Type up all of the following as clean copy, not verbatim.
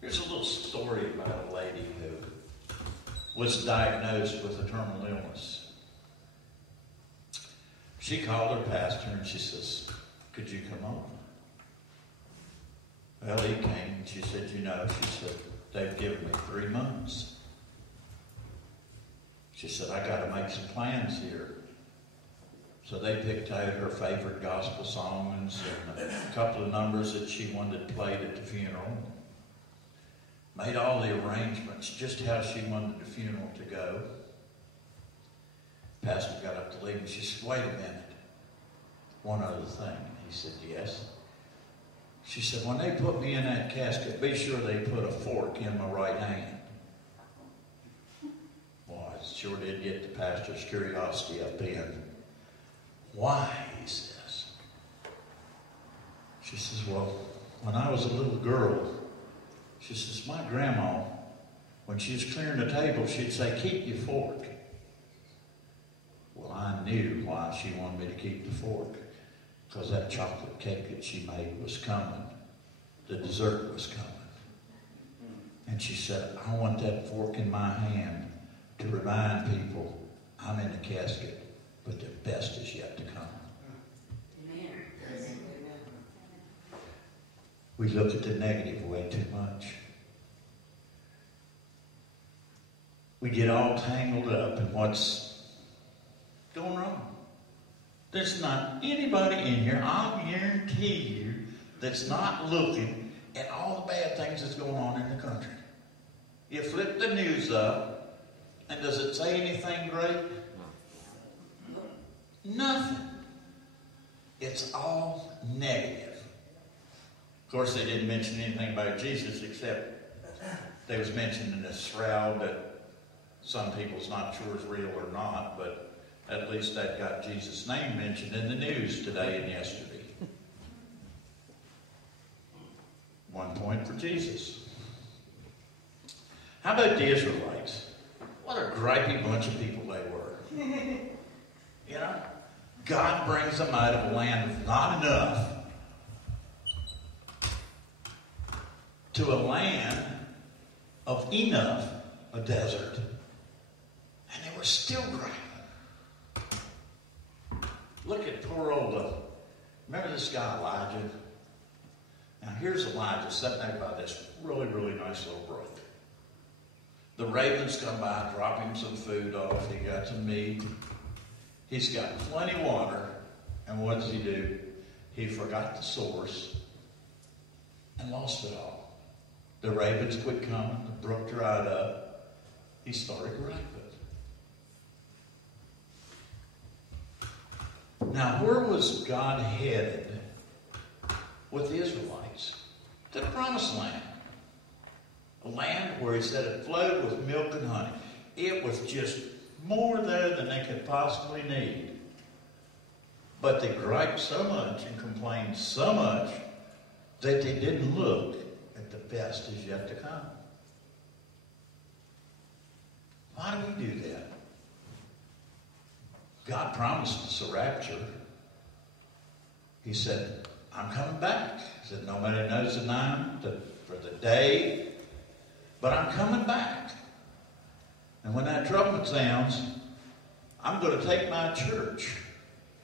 Here's a little story about a lady who was diagnosed with a terminal illness. She called her pastor and she says, "Could you come on?" Well, he came and she said, she said, "They've given me 3 months." She said, "I got to make some plans here." So they picked out her favorite gospel songs and a couple of numbers that she wanted played at the funeral. Made all the arrangements just how she wanted the funeral to go. Pastor got up to leave and she said, "Wait a minute. One other thing." He said, "Yes." She said, "When they put me in that casket, be sure they put a fork in my right hand." Well, it sure did get the pastor's curiosity up in. "Why?" he says. She says, "Well, when I was a little girl," she says, "my grandma, when she was clearing the table, she'd say, 'Keep your fork.'" Well, I knew why she wanted me to keep the fork, because that chocolate cake that she made was coming. The dessert was coming. And she said, "I want that fork in my hand to remind people I'm in the casket, but the best is yet to come." Amen. We look at the negative way too much. We get all tangled up in what's going wrong. There's not anybody in here, I'll guarantee you, that's not looking at all the bad things that's going on in the country. You flip the news up, and does it say anything great? Nothing. It's all negative. Of course, they didn't mention anything about Jesus, except they was mentioning a shroud that some people's not sure is real or not, but at least that got Jesus' name mentioned in the news today and yesterday. 1 point for Jesus. How about the Israelites? What a gripey bunch of people they were. God brings them out of a land of not enough to a land of enough, a desert. And they were still griping. Look at poor old, remember this guy Elijah? Now here's Elijah sitting there by this really, really nice little brook. The ravens come by, drop him some food off. He got some meat. He's got plenty of water. And what does he do? He forgot the source and lost it all. The ravens quit coming. The brook dried up. He started griping. Now, where was God headed with the Israelites? To the promised land. A land where he said it flowed with milk and honey. It was just more there than they could possibly need. But they griped so much and complained so much that they didn't look at the best is yet to come. Why do we do that? God promised us a rapture. He said, "I'm coming back." He said, "Nobody knows the time for the day, but I'm coming back. And when that trumpet sounds, I'm going to take my church.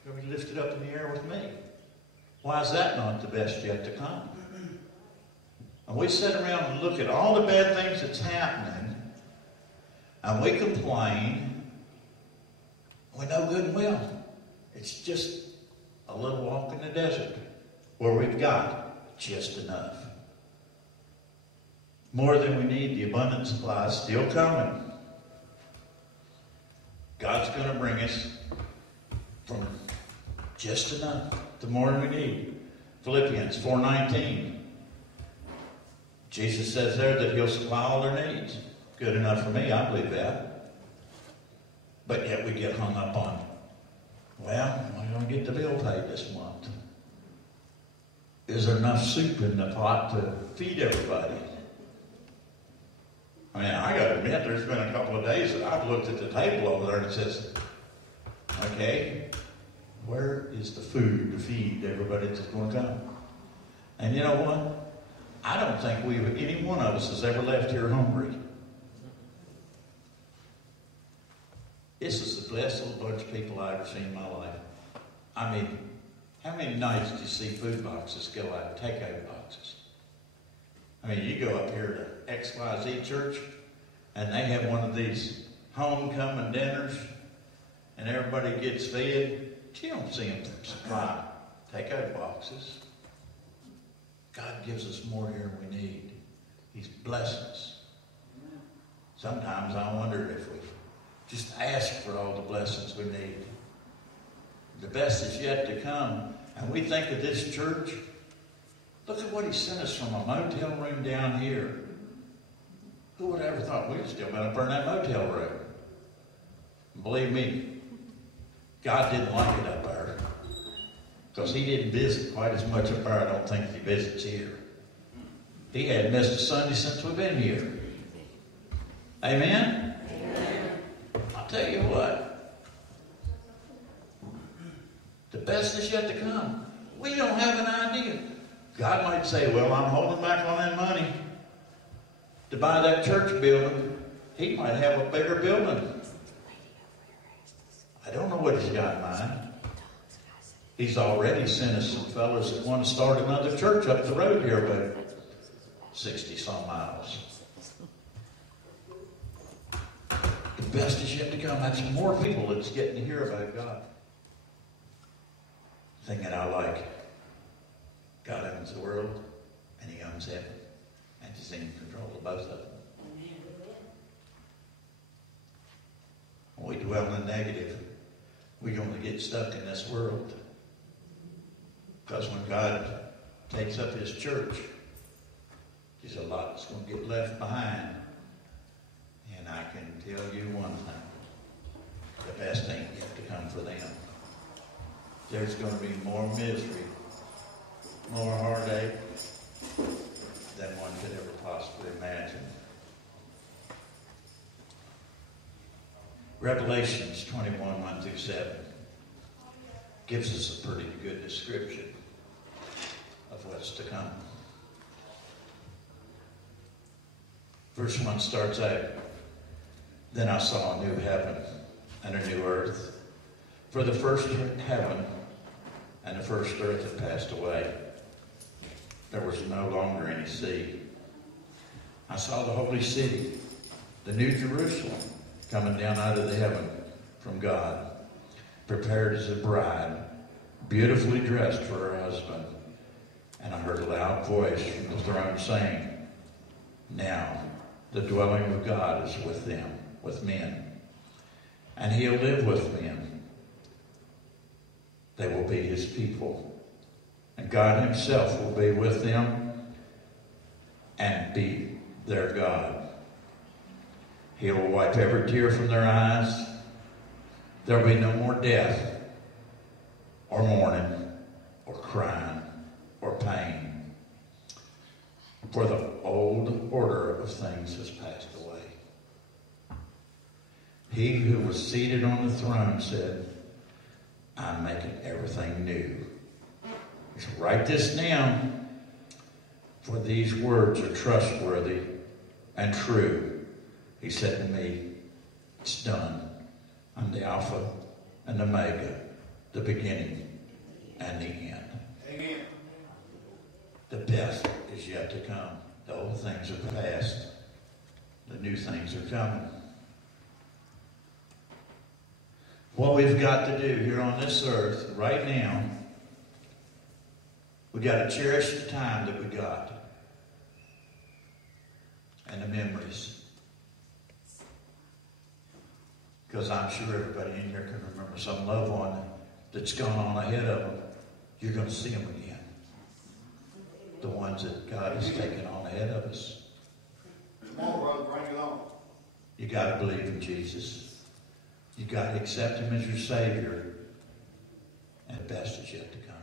You're going to be lifted up in the air with me." Why is that not the best yet to come? And we sit around and look at all the bad things that's happening, and we complain. We know good and well it's just a little walk in the desert where we've got just enough. More than we need, the abundant supply is still coming. God's going to bring us from just enough to more than we need. Philippians 4:19. Jesus says there that he'll supply all their needs. Good enough for me, I believe that. But yet we get hung up on, well, am I going to get the bill paid this month? Is there enough soup in the pot to feed everybody? I mean, I got to admit, there's been a couple of days that I've looked at the table over there and it says, okay, where is the food to feed everybody that's going to come? And you know what? I don't think we any any one of us has ever left here hungry. This is the best little bunch of people I've ever seen in my life. I mean, how many nights do you see food boxes go out, takeout boxes? I mean, you go up here to XYZ Church, and they have one of these homecoming dinners, and everybody gets fed. You don't see them supply takeout boxes. God gives us more here than we need. He's blessing us. Sometimes I wonder if we just ask for all the blessings we need. The best is yet to come. And we think of this church. Look at what he sent us from a motel room down here. Who would have ever thought we were still going to burn that motel room? Believe me, God didn't like it up there. Because he didn't visit quite as much up there, I don't think, he visits here. He hadn't missed a Sunday since we've been here. Amen? Amen. I'll tell you what. The best is yet to come. We don't have an idea. God might say, well, I'm holding back on that money to buy that church building. He might have a bigger building. I don't know what he's got in mind. He's already sent us some fellows that want to start another church up the road here, about 60-some miles. The best is yet to come. That's more people that's getting to hear about God. The thing that I like, God owns the world, and he owns heaven, and he's in control of both of them. When we dwell in the negative, we're going to get stuck in this world. Because when God takes up his church, there's a lot that's going to get left behind. And I can tell you one thing. The best ain't yet to come for them. There's going to be more misery, more heartache than one could ever possibly imagine. Revelations 21, 1 through 7 gives us a pretty good description of what's to come. Verse 1 starts out, then I saw a new heaven and a new earth. For the first heaven and the first earth had passed away. There was no longer any sea. I saw the holy city, the new Jerusalem, coming down out of the heaven from God, prepared as a bride, beautifully dressed for her husband. And I heard a loud voice from the throne saying, now the dwelling of God is with them, with men, and he'll live with them. They will be his people, and God himself will be with them and be their God. He will wipe every tear from their eyes. There will be no more death, or mourning, or crying, or pain. For the old order of things has passed away. He who was seated on the throne said, I'm making everything new. So write this down, for these words are trustworthy and true. He said to me, it's done. I'm the Alpha and Omega, the beginning and the end. Amen. The best is yet to come. The old things are past. The new things are coming. What we've got to do here on this earth right now, we got to cherish the time that we got and the memories. Because I'm sure everybody in here can remember some loved one that's gone on ahead of them. You're going to see them again. The ones that God has taken on ahead of us. Come on, brother, bring it on. You got to believe in Jesus. You got to accept him as your Savior. And the best is yet to come.